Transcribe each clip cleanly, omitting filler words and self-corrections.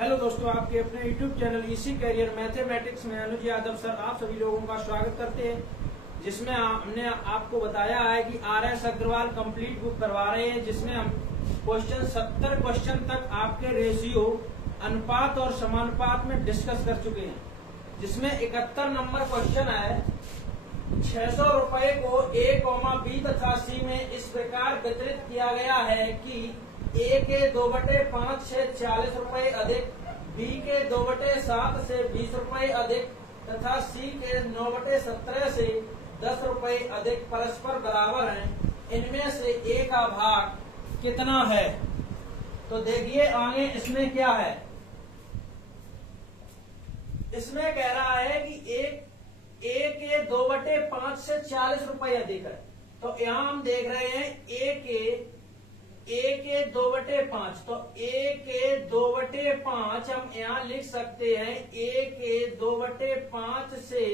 Hello दोस्तों, आपके अपने YouTube चैनल इसी कैरियर मैथमेटिक्स में अनुज यादव सर आप सभी लोगों का स्वागत करते हैं, जिसमें हमने आपको बताया है कि RS अग्रवाल कंप्लीट बुक करवा रहे हैं, जिसमें हम 70 क्वेश्चन तक आपके रेशियो, अनुपात और समानुपात में डिस्कस कर चुके हैं, जिसमें 71 नंबर क्वेश्चन है। 600 रुपए को A, B तथा C में इस प्रकार वितरित किया गया है कि A के 2/5 से 40 रुपए अधिक, B के 2/7 से 20 रुपए अधिक तथा C के 9/17 से 10 रुपए अधिक परस्पर बराबर हैं। इनमें से A का भाग कितना है? तो देखिए आगे इसमें क्या है। इसमें कह रहा है कि A के 2/5 से 40 रुपए अधिक है। तो यहां हम देख रहे हैं A के 2/5, तो A के 2/5 हम यहाँ लिख सकते हैं A के 2/5 से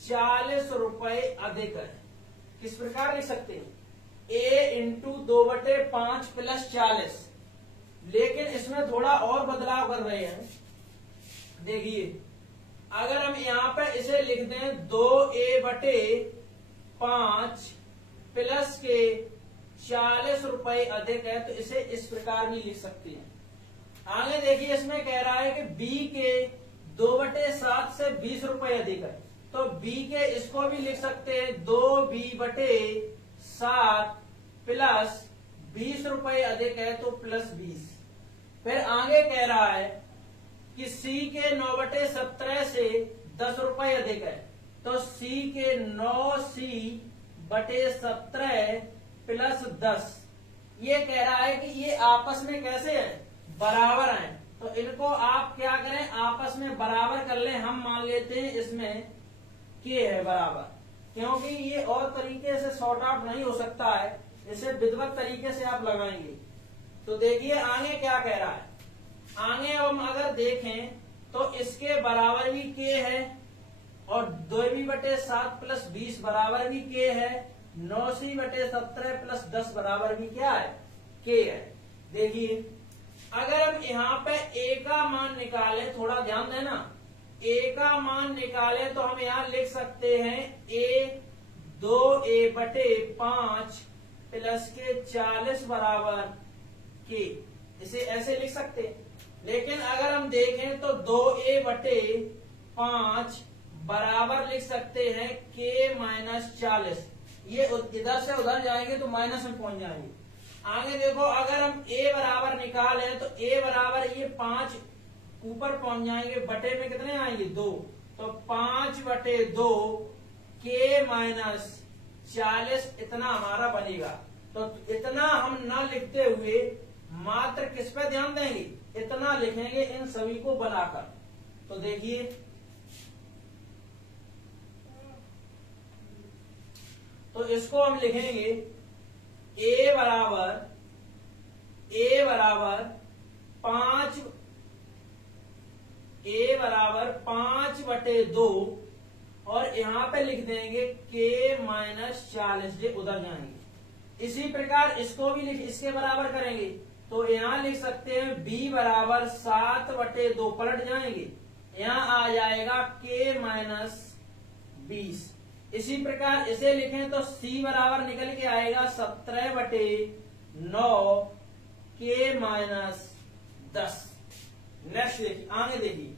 40 रुपए अधिक है। किस प्रकार लिख सकते हैं? A into 2/5 plus 40। लेकिन इसमें थोड़ा और बदलाव कर रहे हैं। देखिए, अगर हम यहाँ पे इसे लिख दें 2A/5 प्लस के 40 रुपए अधिक है, तो इसे इस प्रकार भी लिख सकते हैं। आगे देखिए, इसमें कह रहा है कि B के 2/7 से 20 रुपए अधिक है, तो B के इसको भी लिख सकते हैं 2B/7 प्लस 20 रुपए अधिक है, तो प्लस 20। फिर आगे कह रहा है कि C के 9/17 से 10 रुपए अधिक है, तो C के 9C/17 प्लस 10। ये कह रहा है कि ये आपस में कैसे है? बराबर हैं। तो इनको आप क्या करें? आपस में बराबर कर लें। हम मान लेते हैं इसमें K है बराबर, क्योंकि ये और तरीके से सॉर्ट आउट नहीं हो सकता है, इसे विधिवत तरीके से आप लगाएंगे। तो देखिए आगे क्या कह रहा है। आगे हम अगर देखें तो इसके बराबर भी K है और 2B/7 प्लस 20 बराबर भी K है, 9C/17 प्लस 10 बराबर भी क्या है? K है। देखिए, अगर हम यहाँ पे A का मान निकालें, थोड़ा ध्यान देना, A का मान निकालें तो हम यहाँ लिख सकते हैं A 2A/5 प्लस के 40 बराबर K। इसे ऐसे लिख सकते हैं। लेकिन अगर हम देखें तो 2A/5 बराबर लिख सकते हैं K - 40। ये इधर से उधर जाएंगे तो माइनस में पहुंच जाएंगे। आगे देखो, अगर हम A बराबर निकालें तो A बराबर ये 5 ऊपर पहुंच जाएंगे, बटे में कितने आएंगे? 2, तो 5/2 K - 40 इतना हमारा बनेगा। तो इतना हम ना लिखते हुए मात्र किस पे ध्यान देंगे? इतना लिखेंगे इन सभी को बनाकर। तो देखिए, तो इसको हम लिखेंगे A बराबर 5/2 और यहां पे लिख देंगे K - 40, ये उधर जाएंगे। इसी प्रकार इसको भी इसके बराबर करेंगे, तो यहां लिख सकते हैं B बराबर 7/2, पलट जाएंगे, यहां आ जाएगा K - 20। इसी प्रकार इसे लिखें तो C बराबर निकल के आएगा 17/9 K - 10। नेक्स्ट देखिए, आगे देखिए।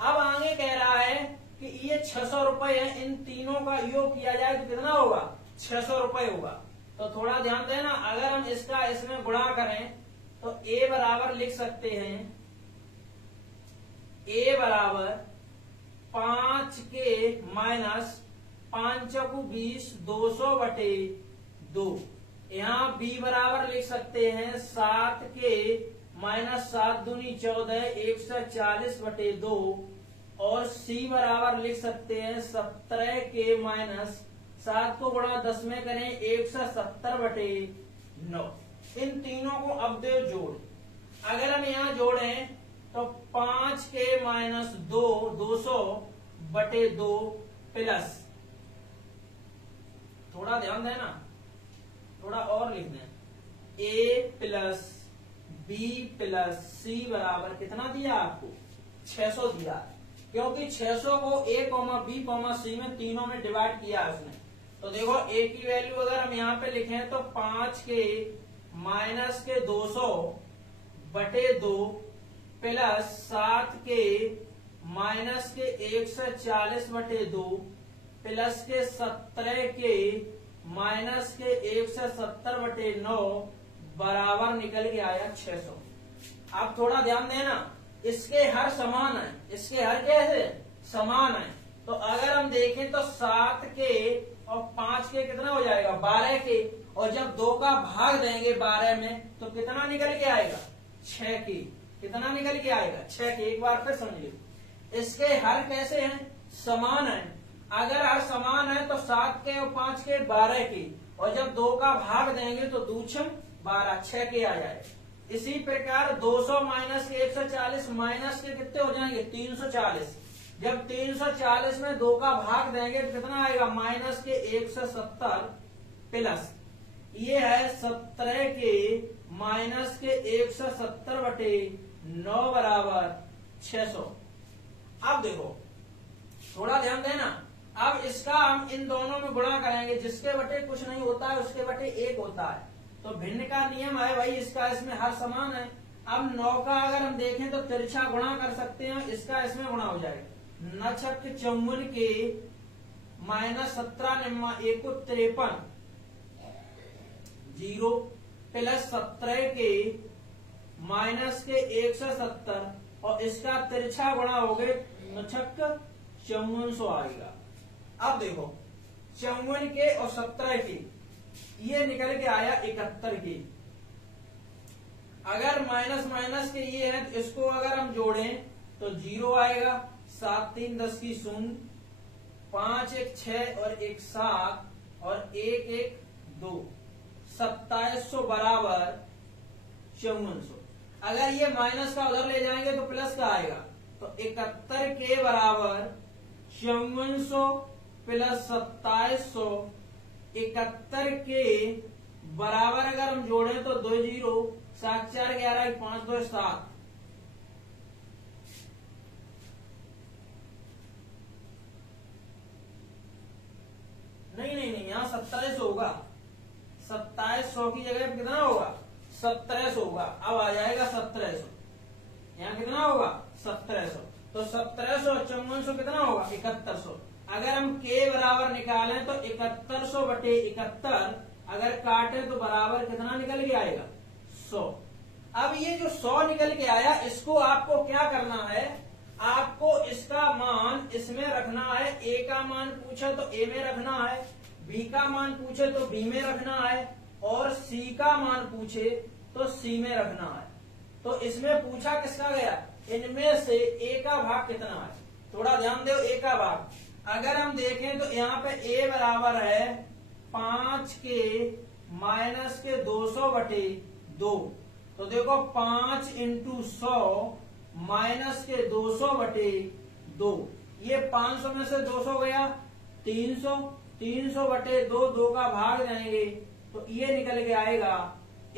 अब आगे कह रहा है कि ये 600 रुपए है, इन तीनों का योग किया जाए तो कितना होगा? 600 रुपए होगा। तो थोड़ा ध्यान देना, अगर हम इसका इसमें गुणा करें तो A बराबर लिख सकते हैं A बराबर 5 के माइनस 5×20 200/2। यहाँ B बराबर लिख सकते हैं 7 के माइनस 7 दूनी 14 140/2 और C बराबर लिख सकते हैं 17 के माइनस 7 को गुणा 10 में करें 170/9। इन तीनों को अब दे जोड़। अगर हम यहाँ जोड़ें तो 5 के माइनस 2 200/2 प्लस, थोड़ा ध्यान देना, थोड़ा और लिख दें, A plus B B plus C बराबर कितना दिया आपको 600 दिया, क्योंकि 600 को A comma B comma C में तीनों में डिवाइड किया है उसने। तो देखो ए की वैल्यू अगर हम यहाँ पे लिखें तो 5 के माइनस के 200 बटे 2 प्लस 7 के माइनस के 140 बटे 2 प्लस के 17 के माइनस के 170 बटे 9 बराबर निकल के आया 600। आप थोड़ा ध्यान देना, इसके हर समान है, इसके हर कैसे समान है। तो अगर हम देखें तो 7 के और 5 के कितना हो जाएगा 12 के, और जब 2 का भाग देंगे 12 में तो कितना निकल के आएगा 6 के। कितना निकल के आएगा 6 के। एक बार फिर समझिए, इसके हर कैसे हैं समान है। अगर हर समान है तो 7 के और 5 के 12 के, और जब 2 का भाग देंगे तो 2 छम 12 6 के आ जाए। इसी प्रकार 200 माइनस के 140 माइनस के कितने हो जाएंगे 340। जब 340 में 2 का भाग देंगे तो कितना आएगा माइनस के 170 प्लस ये है 17 के माइनस के 170 बटे 9 बराबर 600। अब देखो थोड़ा ध्यान देना, अब इसका हम इन दोनों में गुणा करेंगे, जिसके बटे कुछ नहीं होता है उसके बटे 1 होता है। तो भिन्न का नियम है भाई, इसका इसमें हर समान है। अब 9 का अगर हम देखें तो तिरछा गुणा कर सकते हैं, इसका इसमें गुणा हो जाएगा। 9 छक 54 के माइनस 17 निम्मा 1 को 53 0 प्लस 17 के माइनस के 170, और इसका तिरछा गुणा हो गए 9 छक 5400 आएगा। अब देखो 54 के और 17 के ये निकल के आया 71 के। अगर माइनस माइनस के ये है तो इसको अगर हम जोड़ें तो 0 आएगा, 7 3 10 की 0, 5 1 6 और 1 7 और 1 1 2, 2700 बराबर 5400। अगर ये माइनस का उधर ले जाएंगे तो प्लस का आएगा, तो 71 के बराबर 5400 प्लस 2700, 71 के बराबर अगर हम जोड़ें तो 2 0 7 4 11 5 2 7। नहीं यहाँ 2700 होगा, 2700 की जगह कितना होगा 1700 होगा। अब आ जाएगा 1700, यहाँ कितना होगा 1700। तो 1700 और 5400 कितना होगा 7100। अगर हम के बराबर निकालें तो 7100 बटे 71 अगर काटे तो बराबर कितना निकल के आएगा 100। अब ये जो 100 निकल के आया, इसको आपको क्या करना है, आपको इसका मान इसमें रखना है। ए का मान पूछे तो ए में रखना है, बी का मान पूछे तो बी में रखना है, और सी का मान पूछे तो सी में रखना है। तो इसमें पूछा किसका गया, इनमें से ए का भाग कितना है। थोड़ा ध्यान दो, ए का भाग अगर हम देखें तो यहाँ पे ए बराबर है 5 के माइनस के 200 बटे 2। तो देखो 5 इंटू 100 माइनस के 200 बटे 2, ये 500 में से 200 गया 300, 300 बटे 2, 2 का भाग देंगे तो ये निकल के आएगा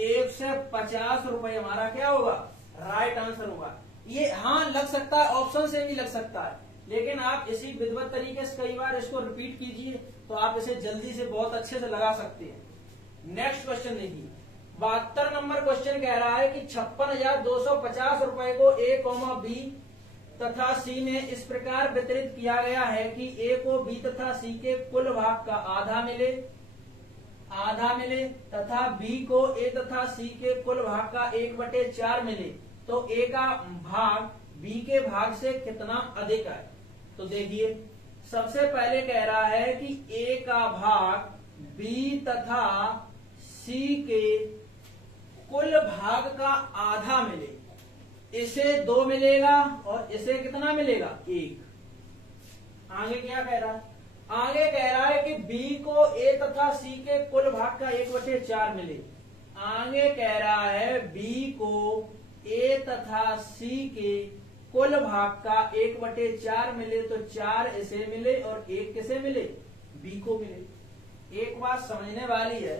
150 रुपए हमारा क्या होगा राइट आंसर होगा। ये हाँ लग सकता है, ऑप्शन से भी लग सकता है, लेकिन आप इसी विधिवत तरीके से कई बार इसको रिपीट कीजिए तो आप इसे जल्दी से बहुत अच्छे से लगा सकते हैं। नेक्स्ट क्वेश्चन देखिए, 72 नंबर क्वेश्चन कह रहा है कि 56,250 रुपए को ए कॉमा बी तथा सी में इस प्रकार वितरित किया गया है कि ए को बी तथा सी के कुल भाग का आधा मिले तथा बी को ए तथा सी के कुल भाग का 1/4 मिले, तो ए का भाग बी के भाग से कितना अधिक है। तो देखिए सबसे पहले कह रहा है कि ए का भाग बी तथा सी के कुल भाग का आधा मिले, इसे 2 मिलेगा और इसे कितना मिलेगा 1। आगे क्या कह रहा है, आगे कह रहा है कि बी को ए तथा सी के कुल भाग का 1/4 मिले। आगे कह रहा है बी को ए तथा सी के कुल भाग का 1/4 मिले, तो 4 इसे मिले और 1 किसे मिले बी को मिले। एक बात समझने वाली है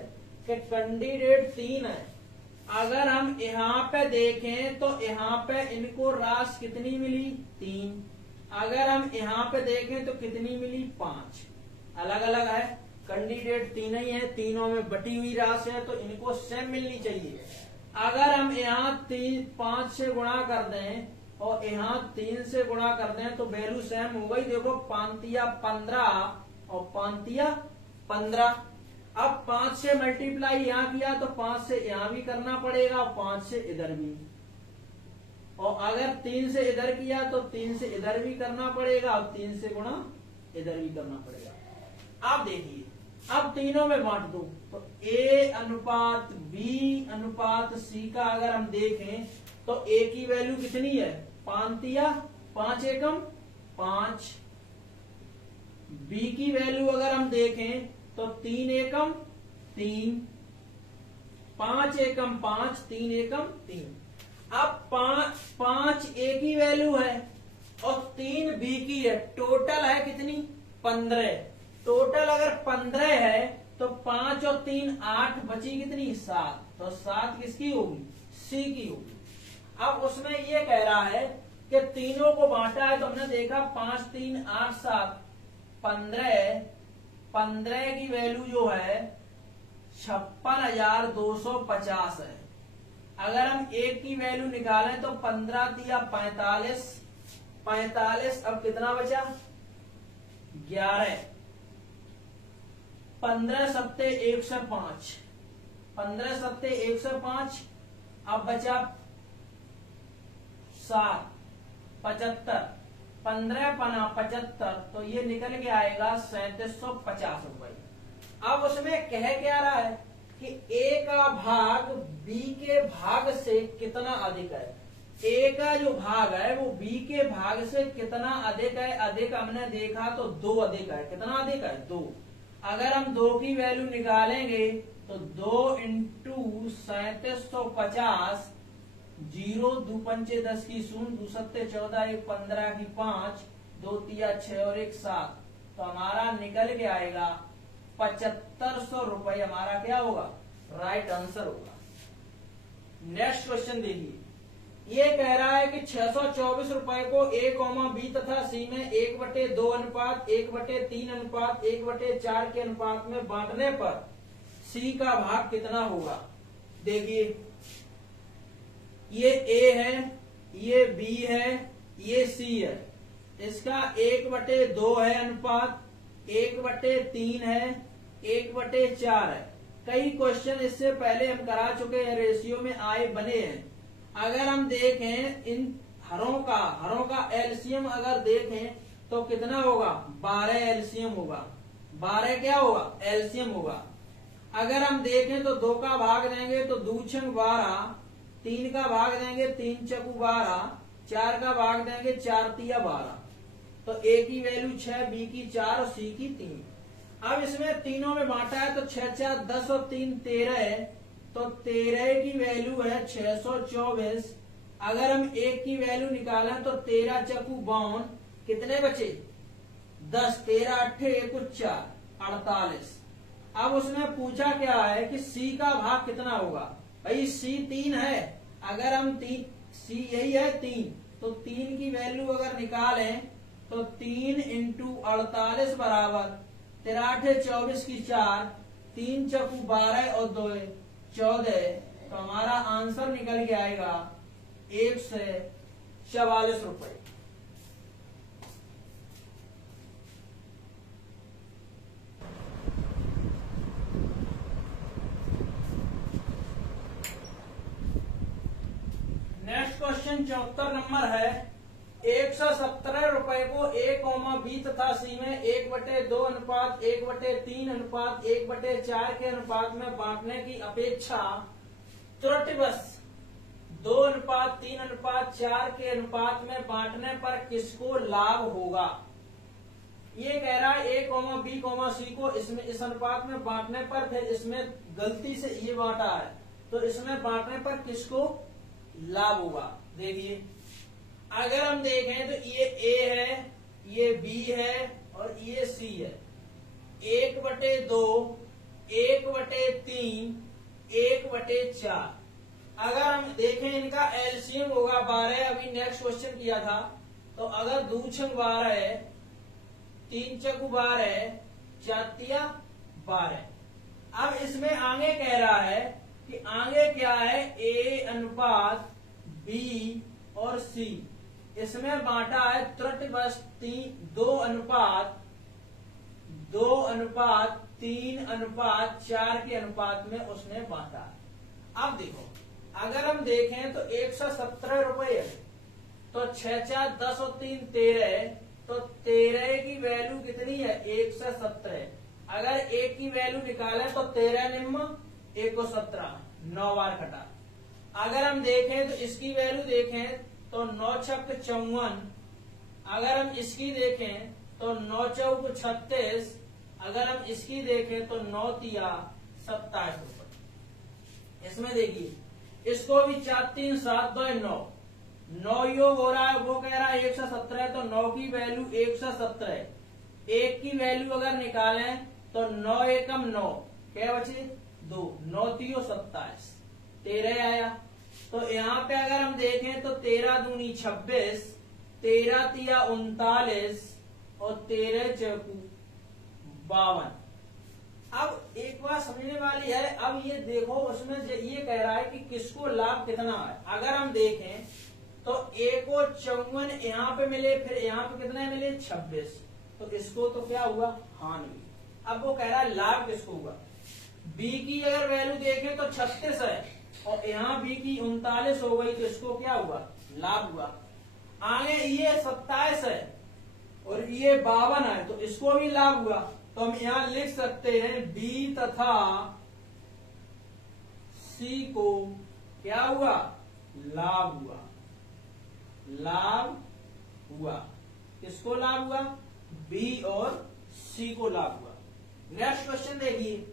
कि कैंडिडेट 3 है, अगर हम यहाँ पे देखें तो यहाँ पे इनको राशि कितनी मिली 3। अगर हम यहाँ पे देखें तो कितनी मिली 5। अलग अलग है, कैंडिडेट तीन ही है, तीनों में बटी हुई राशि है तो इनको सेम मिलनी चाहिए। अगर हम यहाँ 5 से गुणा कर दें और यहाँ 3 से गुणा कर दें तो वैल्यू सेम हो गई। देखो 5 15 और 5 15। अब 5 से मल्टीप्लाई यहाँ किया तो 5 से यहाँ भी करना पड़ेगा और 5 से इधर भी, और अगर 3 से इधर किया तो 3 से इधर भी करना पड़ेगा और 3 से गुणा इधर भी करना पड़ेगा। अब देखिए, अब तीनों में बांट दो तो A अनुपात B अनुपात C का अगर हम देखें तो A की वैल्यू कितनी है 5 एकम 5। B की वैल्यू अगर हम देखें तो 3 एकम 3, 5 एकम 5, 3 एकम 3। अब 5 A की वैल्यू है और 3 B की है, टोटल है कितनी 15। टोटल अगर 15 है तो 5 और 3 8, बची कितनी 7, तो 7 किसकी होगी C की होगी। अब उसमें ये कह रहा है कि तीनों को बांटा है तो हमने देखा 5 3 8 7 15 की वैल्यू जो है 56,250 है। अगर हम एक की वैल्यू निकालें तो 15 दिया 45, अब कितना बचा 11, 15 सत्ते 105, 15 सत्ते 105, अब बचा 7 75, 15 पना 75, तो ये निकल के आएगा 3750 रुपए। अब उसमें कह क्या रहा है कि A का भाग B के भाग से कितना अधिक है। A का जो भाग है वो B के भाग से कितना अधिक है। अधिक हमने देखा तो 2 अधिक है। कितना अधिक है 2। अगर हम 2 की वैल्यू निकालेंगे तो 2 इंटू 3750, 0 2 पंचे 10 की 0, 2 सत्ते 14, 1 15 की 5, 2 तिया 6 और 1 7, तो हमारा निकल के आएगा 7500 रुपए। हमारा क्या होगा राइट आंसर होगा। नेक्स्ट क्वेश्चन देखिए, ये कह रहा है कि 624 रुपए को A, B तथा C में 1/2 अनुपात 1/3 अनुपात 1/4 के अनुपात में बांटने पर C का भाग कितना होगा। देखिए, ये A है, ये B है, ये C है। इसका 1/2 है अनुपात, 1/3 है, 1/4 है। कई क्वेश्चन इससे पहले हम करा चुके हैं, रेशियो में आए बने हैं। अगर हम देखें इन हरों का एलसीएम अगर देखें तो कितना होगा 12 एलसीएम होगा। 12 क्या होगा एलसीएम होगा। अगर हम देखें तो 2 का भाग देंगे तो 2 छंग 12, 3 का भाग देंगे 3 चकू 12, 4 का भाग देंगे 4 तिया 12, तो A की वैल्यू 6, B की 4 और C की 3। अब इसमें तीनों में बांटा है तो 6 4 10 और 3 13 है, तो 13 की वैल्यू है 624। अगर हम 1 की वैल्यू निकालें तो 13 चकू 52, कितने बचे 10, 13 8 1 4 48। अब उसमें पूछा क्या है कि C का भाग कितना होगा। भाई C 3 है, अगर हम C यही है 3, तो 3 की वैल्यू अगर निकालें तो 3 इंटू 48 बराबर 13 24 की 4, 3 चकू 12 और 2 14, तो हमारा आंसर निकल के आएगा 144 रुपए। नेक्स्ट क्वेश्चन 74 नंबर है। 117 रुपए को A, B तथा C में 1/2 अनुपात 1/3 अनुपात 1/4 के अनुपात में बांटने की अपेक्षा त्रुटिवश 2 अनुपात 3 अनुपात 4 के अनुपात में बांटने पर किसको लाभ होगा। ये कह रहा है A, B, C को इसमें इस अनुपात में बांटने पर, फिर इसमें गलती से ये बांटा है तो इसमें बांटने पर किसको लाभ होगा। देखिए, अगर हम देखें तो ये A है, ये B है और ये C है। 1/2, 1/3, 1/4, अगर हम देखें इनका एलसीएम होगा 12, अभी नेक्स्ट क्वेश्चन किया था। तो अगर 2 छंग 12 है, 3 चकु 12, 4 तिया 12। अब इसमें आगे कह रहा है कि आगे क्या है, ए अनुपात बी और सी। इसमें बांटा है त्रुटिवश 2:3:4 के अनुपात में उसने बांटा। अब देखो, अगर हम देखें तो 117 रुपए है, तो 6 4 10 और 3 13, तो 13 की वैल्यू कितनी है, 117। अगर एक की वैल्यू निकालें तो 13 निम्न 117, 9 बार कटा। अगर हम देखें तो इसकी वैल्यू देखें तो 9 छक 54। अगर हम इसकी देखें तो 9 चौक 36। अगर हम इसकी देखें तो 9 तिया 27 रुपए। इसमें देखिए इसको भी 4 3 7 2 9 योग हो रहा है, वो कह रहा है 117, तो 9 की वैल्यू 117। एक की वैल्यू अगर निकालें तो 9 एकम 9, क्या बचे 2, 9 तियो 27, 13 आया। तो यहाँ पे अगर हम देखें तो 13 दूनी 26, 13 तिया 39 और 13 चौकू 52। अब एक बात समझने वाली है, अब ये देखो उसमें ये कह रहा है कि किसको लाभ कितना है। अगर हम देखें तो ए को 54 यहाँ पे मिले, फिर यहाँ पे कितने मिले 26, तो इसको तो क्या हुआ, हानि। अब वो कह रहा है लाभ किसको हुआ। बी की अगर वैल्यू देखें तो 36 है और यहाँ बी की 39 हो गई, तो इसको क्या हुआ, लाभ हुआ। आगे ये 27 है और ये 52 है, तो इसको भी लाभ हुआ। तो हम यहां लिख सकते हैं बी तथा सी को क्या हुआ, लाभ हुआ। लाभ हुआ, किसको लाभ हुआ, बी और सी को लाभ हुआ। नेक्स्ट क्वेश्चन देखिए,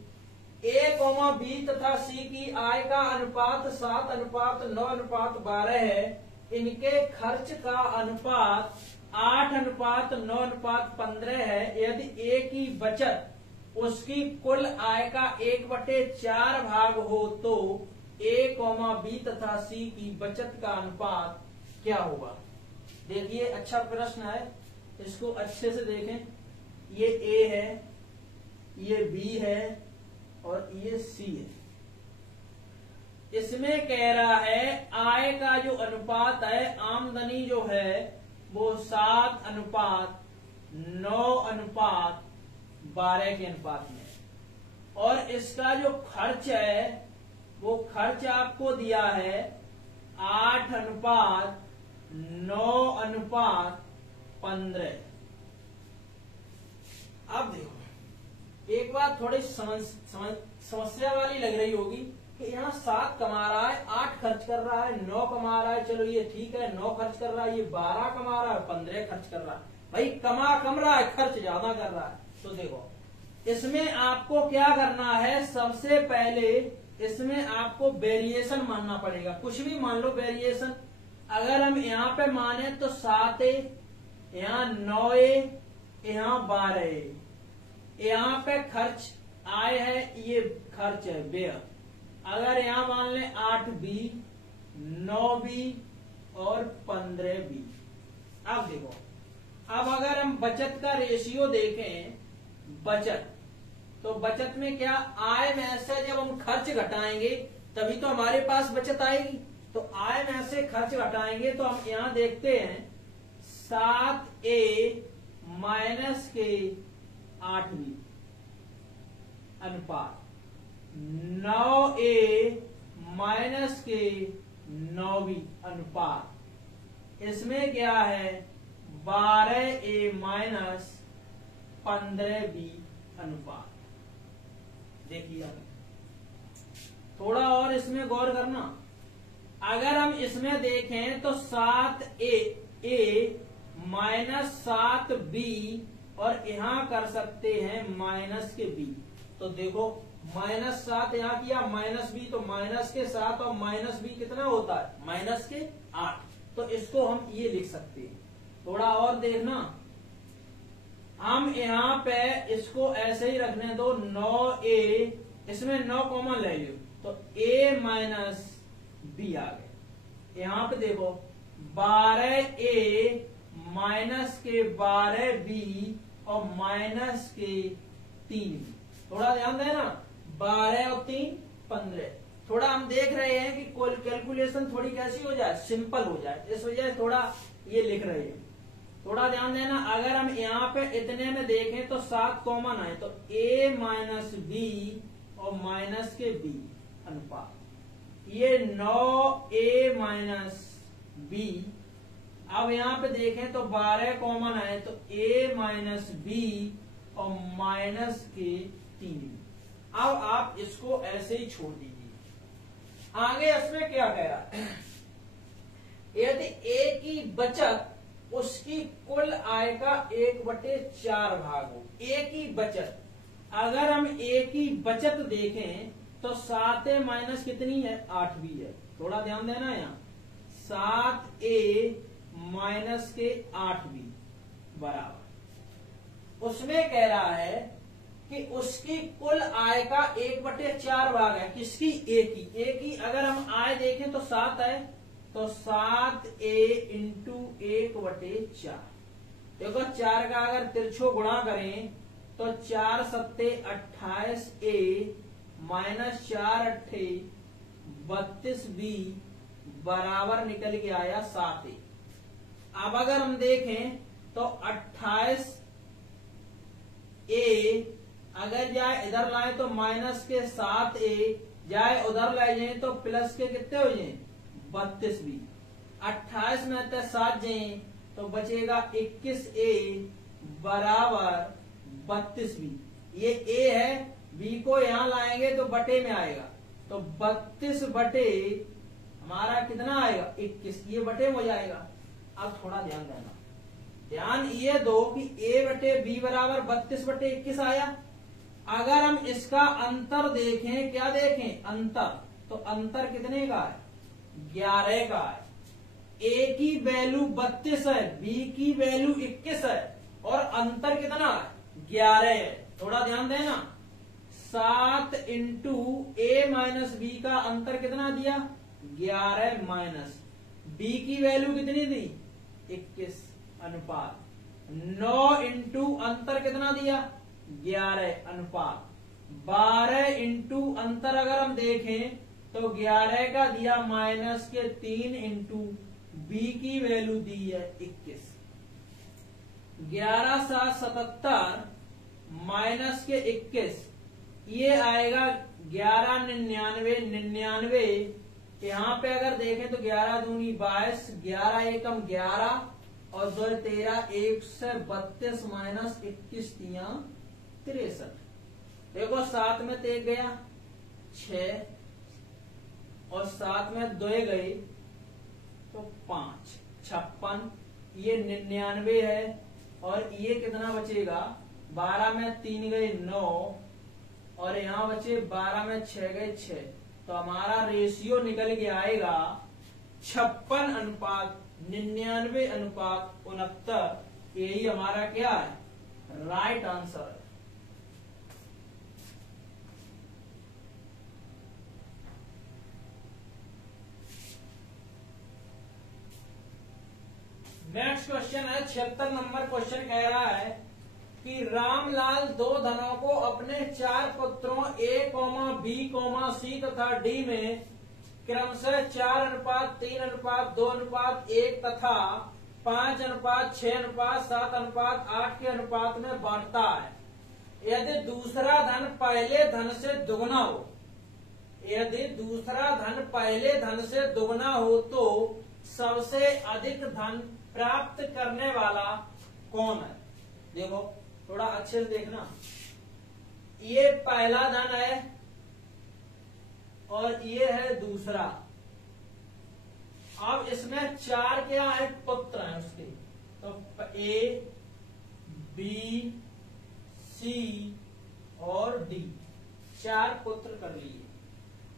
ए, बी तथा सी की आय का अनुपात 7:9:12 है। इनके खर्च का अनुपात 8:9:15 है। यदि ए की बचत उसकी कुल आय का 1/4 भाग हो तो ए, बी तथा सी की बचत का अनुपात क्या होगा। देखिए अच्छा प्रश्न है, इसको अच्छे से देखें। ये ए है, ये बी है और ये सी है। इसमें कह रहा है आय का जो अनुपात है, आमदनी जो है वो 7:9:12 के अनुपात में, और इसका जो खर्च है वो खर्च आपको दिया है 8:9:15। अब देखो एक बात थोड़ी समस्या वाली लग रही होगी कि यहाँ 7 कमा रहा है, 8 खर्च कर रहा है, 9 कमा रहा है, चलो ये ठीक है, 9 खर्च कर रहा है, ये 12 कमा रहा है, 15 खर्च कर रहा है। भाई कम रहा है, खर्च ज्यादा कर रहा है। तो देखो इसमें आपको क्या करना है, सबसे पहले इसमें आपको वेरिएशन मानना पड़ेगा। कुछ भी मान लो वेरिएशन। अगर हम यहाँ पे माने तो 7A, यहाँ 9A, यहाँ 12A। यहाँ पे खर्च आय है, ये खर्च है व्यय। अगर यहाँ मान लें 8B, 9B और 15B। अब देखो, अब अगर हम बचत का रेशियो देखें, बचत, तो बचत में क्या, आय में से जब हम खर्च घटाएंगे तभी तो हमारे पास बचत आएगी। तो आय में से खर्च घटाएंगे तो हम यहां देखते हैं 7A माइनस के 8B अनुपात 9A माइनस के 9B अनुपात। इसमें क्या है 12A माइनस 15B अनुपात। देखिए थोड़ा और इसमें गौर करना। अगर हम इसमें देखें तो 7A माइनस 7B और यहां कर सकते हैं माइनस के B। तो देखो -7 यहाँ किया, -B तो माइनस के 7 और -B कितना होता है, -8। तो इसको हम ये लिख सकते हैं। थोड़ा और देखना, हम यहाँ पे इसको ऐसे ही रखने दो 9A, इसमें 9 कॉमन ले लो तो A माइनस B बी आ गए। यहाँ पे देखो 12a माइनस के 12b और माइनस के 3b। थोड़ा ध्यान देना, 12 और 3 15। थोड़ा हम देख रहे हैं कि कैलकुलेशन थोड़ी कैसी हो जाए, सिंपल हो जाए, इस वजह से थोड़ा ये लिख रहे हैं। थोड़ा ध्यान देना, अगर हम यहाँ पे इतने में देखें तो 7 कॉमन आए तो a माइनस बी और माइनस के b अनुपात, ये 9a माइनस b। अब यहाँ पे देखें तो 12 कॉमन आए तो a माइनस बी और माइनस के 3b। अब आप इसको ऐसे ही छोड़ दीजिए। आगे इसमें क्या कह रहा है, यदि a की बचत उसकी कुल आय का 1/4 भाग हो। a की बचत, अगर हम a की बचत देखें तो 7a माइनस कितनी है, 8b है। थोड़ा ध्यान देना, यहाँ 7a माइनस के 8b बराबर, उसमें कह रहा है कि उसकी कुल आय का 1/4 भाग है। किसकी, a की अगर हम आय देखें तो 7 है, तो 7a इंटू 1/4। देखो 4 का अगर तिरछो गुणा करें तो 4 सत्ते 28a माइनस 4 अट्ठे 32b बराबर निकल के आया 7a। अब अगर हम देखें तो 28a अगर जाए इधर लाए तो माइनस के 7a, जाए उधर लाए जाए तो प्लस के कितने हो जाए, 32b। 28 में 7 जाए तो बचेगा 21a बराबर 32b। ये a है, b को यहां लाएंगे तो बटे में आएगा, तो 32 बटे हमारा कितना आएगा, 21। ये बटे में हो जाएगा। अब थोड़ा ध्यान देना, ध्यान ये दो कि a बटे b बराबर 32 बटे 21 आया। अगर हम इसका अंतर देखें, क्या देखें, अंतर, तो अंतर कितने का है, 11 का है। a की वैल्यू 32 है, b की वैल्यू 21 है और अंतर कितना है, 11 है। थोड़ा ध्यान देना, 7 इंटू a माइनस बी का अंतर कितना दिया, 11 माइनस b की वैल्यू कितनी दी, 21 अनुपात 9 इंटू अंतर कितना दिया, 11 अनुपात 12 इंटू अंतर अगर हम देखें तो 11 का दिया माइनस के 3 इंटू बी की वैल्यू दी है 21। 11 7 77 माइनस के 21, ये आएगा 11 99 99। यहाँ पे अगर देखें तो 11 दूनी 22, 11 एकम 11 और 2 13, 1 से 32 माइनस 21 तिया 63। देखो 7 में 1 गया 6 और 7 में 2 गए तो 5, 56। ये 99 है और ये कितना बचेगा, 12 में 3 गए 9 और यहाँ बचे 12 में 6 गए 6। तो हमारा रेशियो निकल के आएगा 56 अनुपात 99 अनुपात 69। यही हमारा क्या है, राइट आंसर है। नेक्स्ट क्वेश्चन है 76 नंबर क्वेश्चन, कह रहा है कि रामलाल 2 धनों को अपने 4 पुत्रों A, B, C तथा D में क्रमशः 4:3:2:1 तथा 5:6:7:8 के अनुपात में बांटता है। यदि दूसरा धन पहले धन से दुगना हो, यदि दूसरा धन पहले धन से दुगना हो तो सबसे अधिक धन प्राप्त करने वाला कौन है। देखो थोड़ा अच्छे से देखना, ये पहला धन है और ये है दूसरा। अब इसमें 4 क्या है, पुत्र हैं उसके, तो A, B, C और D, 4 पुत्र कर लिए।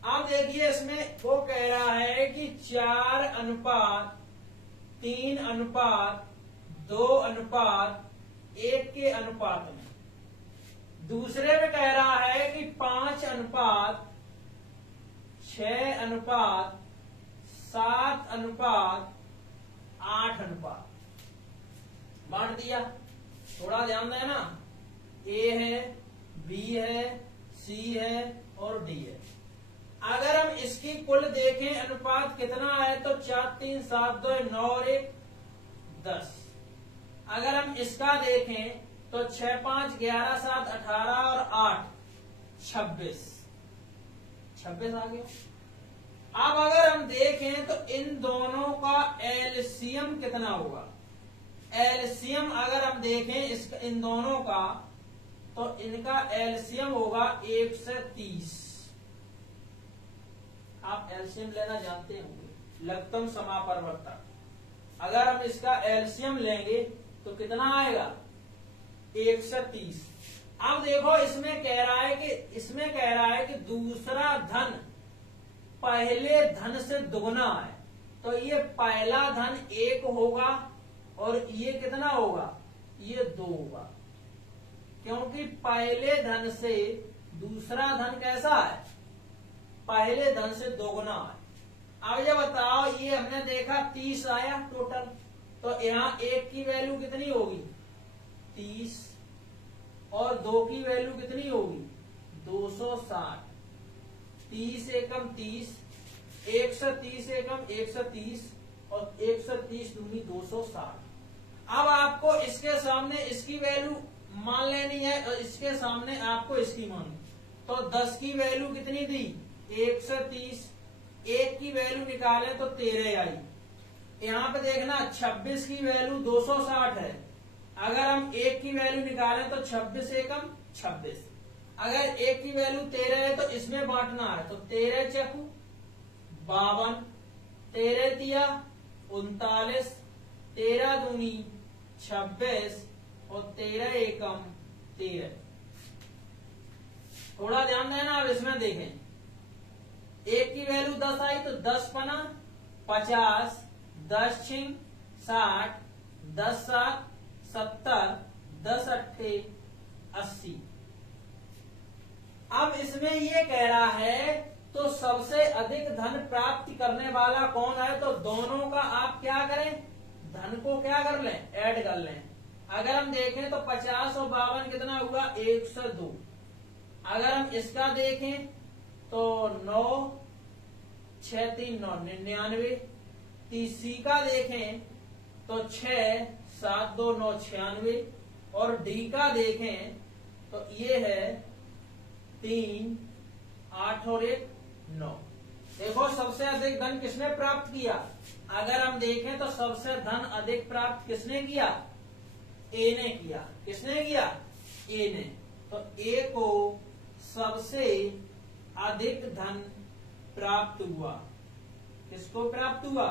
अब देखिए इसमें वो कह रहा है कि 4:3:2:1 के अनुपात में। दूसरे में कह रहा है कि 5:6:7:8 7:8 बांट दिया। थोड़ा ध्यान देना, ए है, बी है, सी है और डी है। अगर हम इसकी कुल देखें अनुपात कितना है तो 4, 3, 7, 2, 9 और 1, 10। अगर हम इसका देखें तो 6, 5, 11, 7, 18 और 8, 26 आ गया। अब अगर हम देखें तो इन दोनों का एलसीएम कितना होगा। एलसीएम अगर हम देखें इन दोनों का तो इनका एलसीएम होगा 130। आप एलसीएम लेना जानते होंगे, लघुत्तम समापवर्तक। अगर हम इसका एलसीएम लेंगे तो कितना आएगा 130। अब देखो इसमें कह रहा है कि दूसरा धन पहले धन से दुगना है, तो ये पहला धन 1 होगा और ये कितना होगा, ये 2 होगा, क्योंकि पहले धन से दूसरा धन कैसा है, पहले धन से दोगुना है। अब ये बताओ, ये हमने देखा 30 आया टोटल, तो यहाँ 1 की वैल्यू कितनी होगी 30 और 2 की वैल्यू कितनी होगी 260। 30 एकम 30, 130 एकम 130 और 130 दूनी 260। अब आपको इसके सामने इसकी वैल्यू मान लेनी है और इसके सामने आपको इसकी मानी। तो 10 की वैल्यू कितनी दी 130, 1 की वैल्यू निकाले तो 13 आई। यहाँ पे देखना 26 की वैल्यू 260 है। अगर हम 1 की वैल्यू निकालें तो 26 एकम 26। अगर 1 की वैल्यू 13 है तो इसमें बांटना है, तो 13 चकू 52, 13 दिया 39, 13 दूनी 26 और 13 एकम 13। थोड़ा ध्यान देना। अब इसमें देखें 1 की वैल्यू 10 आई तो 10 पना 50, 10 छिंग 60, 10 7 70, 10 अट्ठे 80। अब इसमें ये कह रहा है तो सबसे अधिक धन प्राप्त करने वाला कौन है, तो दोनों का आप क्या करें, धन को क्या कर लें, ऐड कर लें। अगर हम देखें तो 50 और 52 कितना हुआ 102। अगर हम इसका देखें तो 9, 6, 3, 9, 99। सी का देखें तो 6, 7, 2, 9, 96 और डी का देखें तो ये है 3, 8 और 1, 9। देखो सबसे अधिक धन किसने प्राप्त किया। अगर हम देखें तो सबसे धन अधिक प्राप्त किसने किया, ए ने किया। किसने किया, ए ने। तो ए को सबसे अधिक धन प्राप्त हुआ। किसको प्राप्त हुआ,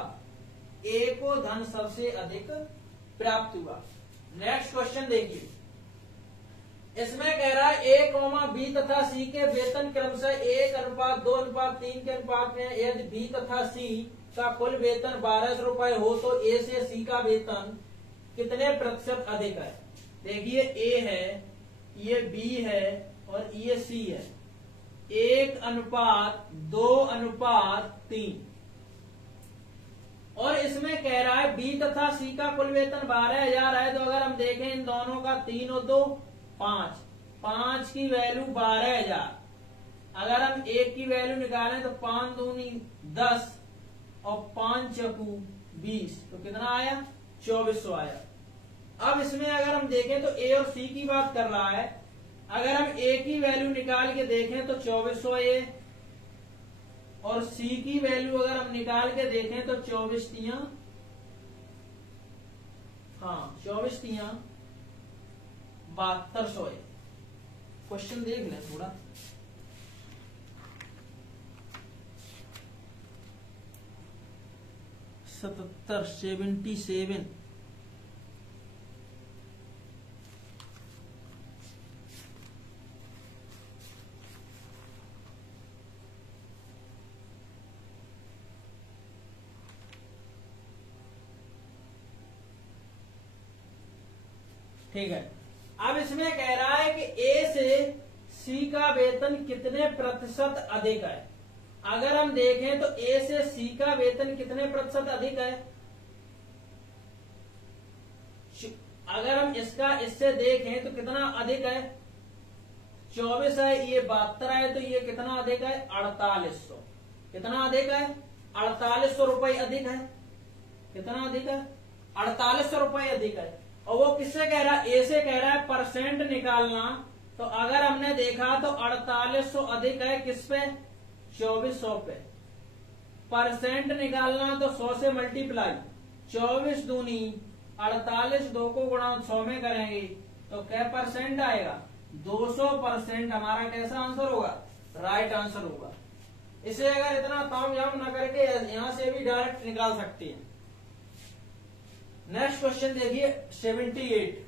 ए को धन सबसे अधिक प्राप्त हुआ। नेक्स्ट क्वेश्चन देखिए। इसमें कह रहा है ए, बी तथा सी के वेतन क्रमशः 1:2:3 के अनुपात में। यदि बी तथा सी का कुल वेतन 1200 रुपए हो तो ए से सी का वेतन कितने प्रतिशत अधिक है। देखिए ए है, ये बी है और ये सी है। 1:2:3 और इसमें कह रहा है बी तथा सी का कुल वेतन 12,000 है। तो अगर हम देखें इन दोनों का 3 और 2 5, 5 की वैल्यू 12,000। अगर हम 1 की वैल्यू निकालें तो 5 दूनी 10 और 5 चकू 20, तो कितना आया 2400 आया। अब इसमें अगर हम देखें तो ए और सी की बात कर रहा है। अगर हम ए की वैल्यू निकाल के देखें तो 2400 ए और सी की वैल्यू अगर हम निकाल के देखें तो 24 तियां 7200 है। क्वेश्चन देख लें थोड़ा। सतहत्तर 77 ठीक है। अब इसमें कह रहा है कि ए से सी का वेतन कितने प्रतिशत अधिक है। अगर हम देखें तो ए से सी का वेतन कितने प्रतिशत अधिक है? अगर हम इसका इससे देखें तो कितना अधिक है? 24 है, ये 72 है, तो ये कितना अधिक है? 4800। कितना अधिक है? 4800 रुपए अधिक है। कितना अधिक है? 4800 रुपए अधिक है। और वो किससे कह रहा है? ए से कह रहा है परसेंट निकालना। तो अगर हमने देखा तो 4800 अधिक है किस पे? 2400 पे। परसेंट निकालना तो 100 से मल्टीप्लाई, 24 दूनी 48, 2 को गुणा 100 में करेंगे तो क्या परसेंट आएगा? 200%। हमारा कैसा आंसर होगा? राइट आंसर होगा। इसे अगर इतना तामझाम न करके यहां से भी डायरेक्ट निकाल सकते हैं। नेक्स्ट क्वेश्चन देखिए 78।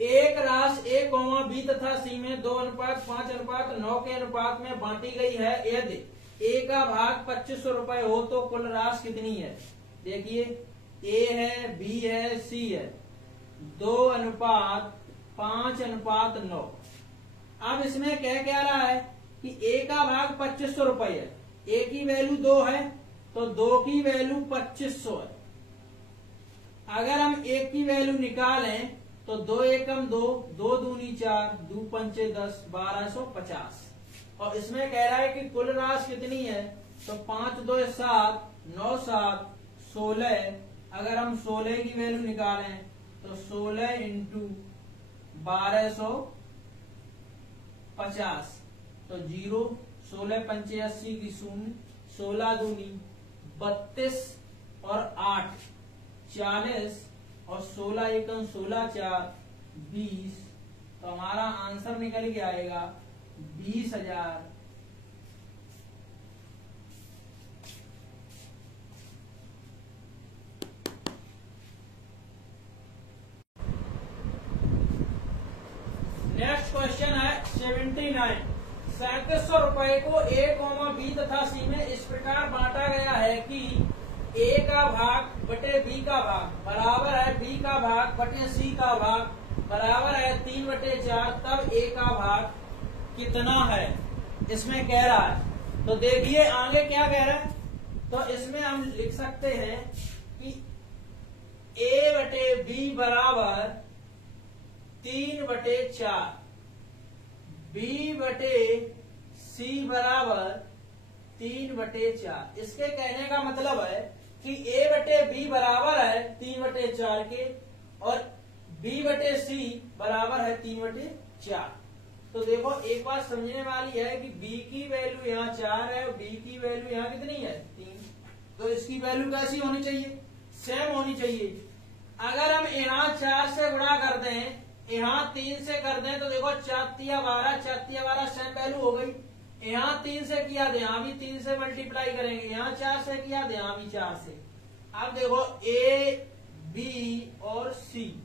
एक राशि ए, बी तथा सी में 2:5:9 के अनुपात में बांटी गई है। यदि ए का भाग 2500 रुपए हो तो कुल राशि कितनी है? देखिए ए है, बी है, सी है, 2:5:9। अब इसमें क्या रहा है कि ए का भाग 2500 रुपए है, ए की वैल्यू 2 है तो 2 की वैल्यू 2500 है। अगर हम एक की वैल्यू निकालें तो 2 एकम 2, 2 दूनी 4, 2 पंचे 10, 1250। और इसमें कह रहा है कि कुल राशि कितनी है? तो 5 2 7, 9 7 16। अगर हम 16 की वैल्यू निकालें तो 16 इंटू 1250 तो 0, 16 पंचे 80 की 0, 16 दूनी 32 और 8 40 और 16 एकम 16 4 20। तो हमारा आंसर निकल के आएगा 20,000। नेक्स्ट क्वेश्चन है 79। 3700 रुपए को ए, बी तथा सी में इस प्रकार बांटा गया है कि ए का भाग बटे बी का भाग बराबर है बी का भाग बटे सी का भाग बराबर है 3/4। तब ए का भाग कितना है? इसमें कह रहा है। तो देखिए आगे क्या कह रहा है। तो इसमें हम लिख सकते हैं कि ए बटे बी बराबर 3/4, बी बटे सी बराबर 3/4। इसके कहने का मतलब है कि ए बटे बी बराबर है 3/4 के और बी बटे सी बराबर है 3/4। तो देखो एक बात समझने वाली है कि बी की वैल्यू यहाँ 4 है और बी की वैल्यू यहाँ कितनी है? 3। तो इसकी वैल्यू कैसी होनी चाहिए? सेम होनी चाहिए। अगर हम यहाँ 4 से गुणा कर दें, यहाँ 3 से कर दें तो देखो 4×3=12, 4×3=12 सेम वैल्यू हो गई। यहाँ 3 से किया तो यहाँ भी 3 से मल्टीप्लाई करेंगे, यहाँ 4 से किया तो यहाँ भी 4 से। अब देखो ए, बी और सी।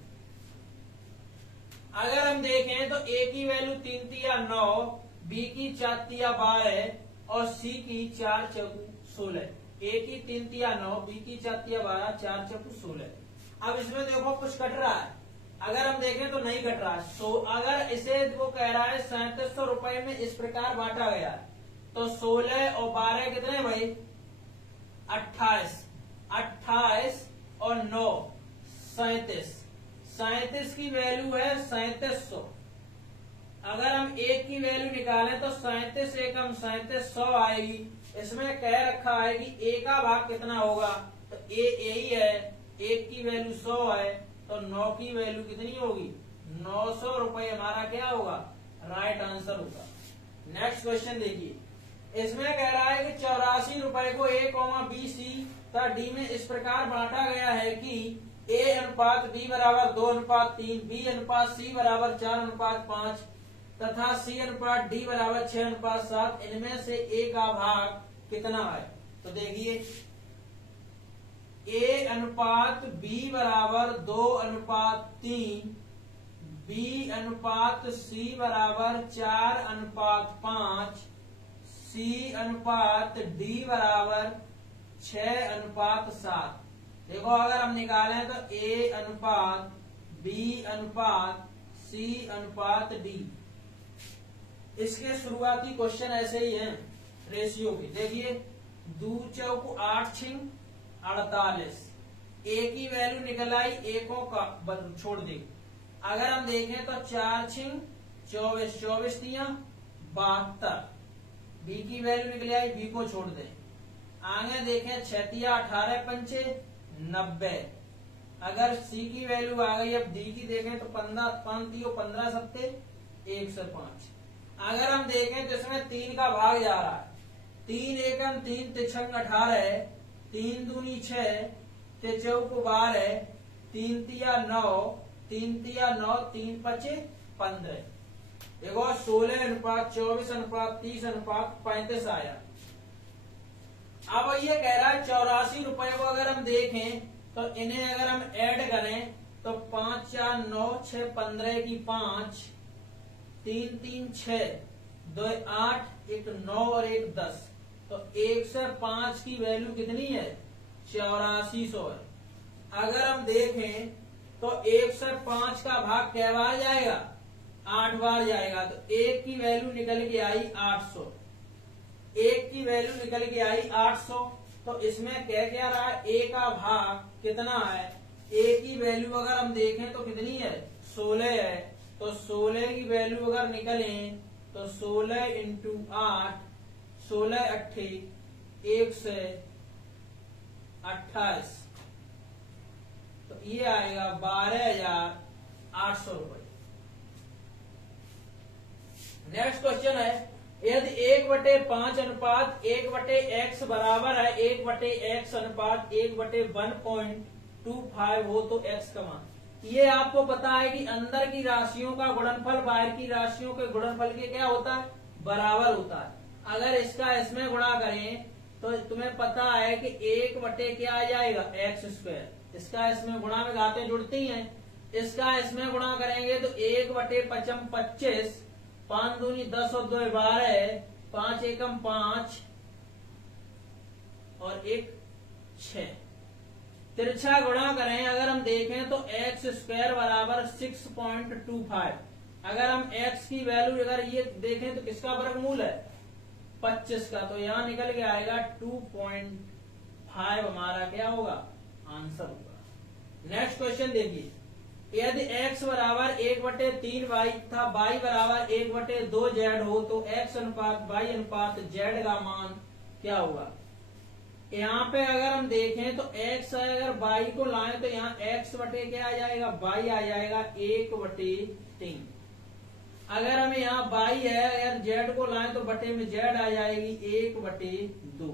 अगर हम देखें तो ए की वैल्यू 3×3=9, बी की 4×3=12 और सी की 4×4=16। ए की 3×3=9, बी की 4×3=12, 4×4=16। अब इसमें देखो कुछ कट रहा है। अगर हम देखें तो नहीं कट रहा है। तो अगर इसे वो कह रहा है 3700 रुपए में इस प्रकार बांटा गया है तो 16 और 12 कितने भाई? 28, 28 और 9 37। 37 की वैल्यू है 3700। अगर हम एक की वैल्यू निकालें तो 37 एकम 3700 आएगी। इसमें कह रखा है कि ए का भाग कितना होगा? तो ए यही है, एक की वैल्यू 100 है तो 9 की वैल्यू कितनी होगी? 900 रुपए हमारा क्या होगा? राइट आंसर होगा। नेक्स्ट क्वेश्चन देखिए। इसमें कह रहा है कि 84 रुपए को ए, बी, सी तथा डी में इस प्रकार बांटा गया है कि ए अनुपात बी बराबर 2:3, बी अनुपात सी बराबर 4:5 तथा सी अनुपात डी बराबर 6:7। इनमें से ए का भाग कितना है? तो देखिए ए अनुपात बी बराबर 2:3, बी अनुपात सी बराबर 4:5, सी अनुपात डी बराबर 6:7। देखो अगर हम निकालें तो ए अनुपात बी अनुपात सी अनुपात डी। इसके शुरुआती क्वेश्चन ऐसे ही हैं। रेशियो की। देखिए 2 चौक 8 छिंग 48, ए की वैल्यू निकल आई, एकों का छोड़ दी। अगर हम देखें तो 4 छिंग 24, 24 दिया 72, बी की वैल्यू निकल आई, बी को छोड़ दें। आगे देखें 6 तिया 18 पंचे 90, अगर सी की वैल्यू आ गई, अब डी की देखें तो 15 5 तियो 15 सत्ते 105। अगर हम देखें तो इसमें 3 का भाग जा रहा है, 3 एकम 3 तिछंग 18, 3 दूनी 6 ते चौक 12, 3 तिया 9, 3 तिया 9, 3 पचे 15। देखो 16 अनुपात 24 अनुपात 30 अनुपात 35 आया। अब ये कह रहा है 84 रुपए को अगर हम देखें तो इन्हें अगर हम ऐड करें तो 5 4 9 6 15 की 5, 3 3 6, 2 8, 1 9 और 1 10, तो 1 से 5 की वैल्यू कितनी है? 8400 है। अगर हम देखें तो 1 से 5 का भाग कै बार जाएगा? 8 बार जाएगा, तो 1 की वैल्यू निकल के आई 800, 1 की वैल्यू निकल के आई 800। तो इसमें क्या रहा है? ए का भाग कितना है? ए की वैल्यू अगर हम देखें तो कितनी है? 16 है। तो 16 की वैल्यू अगर निकले तो 16 इंटू 8, 16 अट्ठी 1 से 28, तो ये आएगा 12,800 रुपए। नेक्स्ट क्वेश्चन है, यदि 1/5 अनुपात 1/x बराबर है 1/x अनुपात 1/1.25 हो तो x का मान। ये आपको पता है कि अंदर की राशियों का गुणनफल बाहर की राशियों के गुणनफल के क्या होता है? बराबर होता है। अगर इसका इसमें गुणा करें तो तुम्हें पता है कि 1 क्या आ जाएगा? x²। इसका इसमें गुणा में घातें जुड़ती हैं, इसका इसमें गुणा करेंगे तो 1/5 25, 5 दूनी 10 और 2 12, 5 एकम 5 और 1 6। तिरछा गुणा करें अगर हम देखें तो x² बराबर 6.25। अगर हम x की वैल्यू अगर ये देखें तो किसका वर्गमूल है? 25 का, तो यहां निकल के आएगा 2.5 हमारा क्या होगा? आंसर होगा। नेक्स्ट क्वेश्चन देखिए, यदि x बराबर 1/3y तथा y बराबर 1/2z हो तो x अनुपात y अनुपात z का मान क्या होगा? यहाँ पे अगर हम देखें तो x अगर y को लाएं तो यहाँ x बटे क्या आ जाएगा? y आ जाएगा 1/3। अगर हमें यहाँ y है, अगर z को लाएं तो बटे में z आ जाएगी 1/2।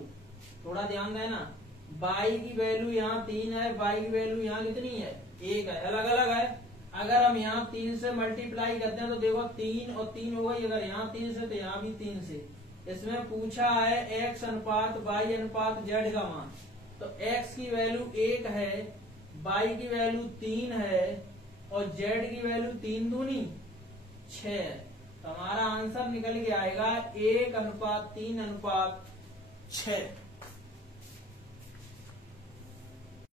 थोड़ा ध्यान देना, y की वैल्यू यहाँ 3 है, y की वैल्यू यहाँ कितनी है? 1 है, अलग अलग है। अगर हम यहाँ 3 से मल्टीप्लाई करते हैं तो देखो 3 और 3 हो गई, अगर यहाँ 3 से तो यहाँ भी 3 से। इसमें पूछा है x अनुपात y अनुपात z का मान, तो x की वैल्यू 1 है, y की वैल्यू 3 है और z की वैल्यू 3 दूनी 6 है। तो हमारा आंसर निकल के आएगा 1/3/6।